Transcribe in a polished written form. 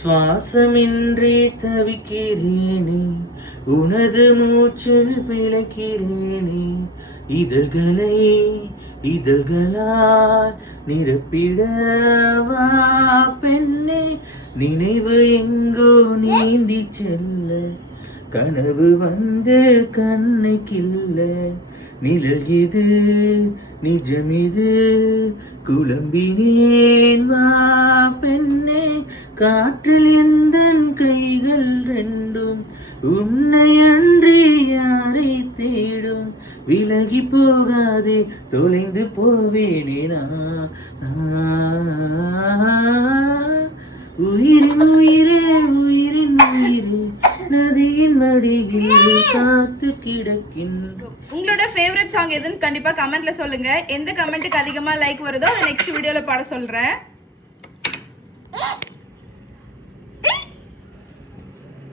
சுவாசமின்றி தவிக்கிறேனே, உனது மூச்சில் பிழைக்கிறேனே. இதழ்களால் நிரப்பிடவா பெண்ணே, நினைவு எங்கோ நீந்தி செல்ல, கனவு வந்து கண்ணை கில்ல. நிழல் இது நிஜமிது, குழம்பினேன் வா பெண்ணே. காற்றில் எந்தன் கைகள் ரெண்டும் உன்னை அன்றி யாரை தேடும். விலகி போகாதே, தொலைந்து போவேனே நான். உயிரின் உயிரே, உயிரின் உயிரே, நதியின் மடியில் காத்து கிடக்கின்றோம். உங்களோட ஃபேவரட் சாங் எதுன்னு கண்டிப்பா கமெண்ட்ல சொல்லுங்க. எந்த கமெண்ட்டுக்கு அதிகமா லைக் வருதோ அதை நெக்ஸ்ட் வீடியோல பாட சொல்றேன்.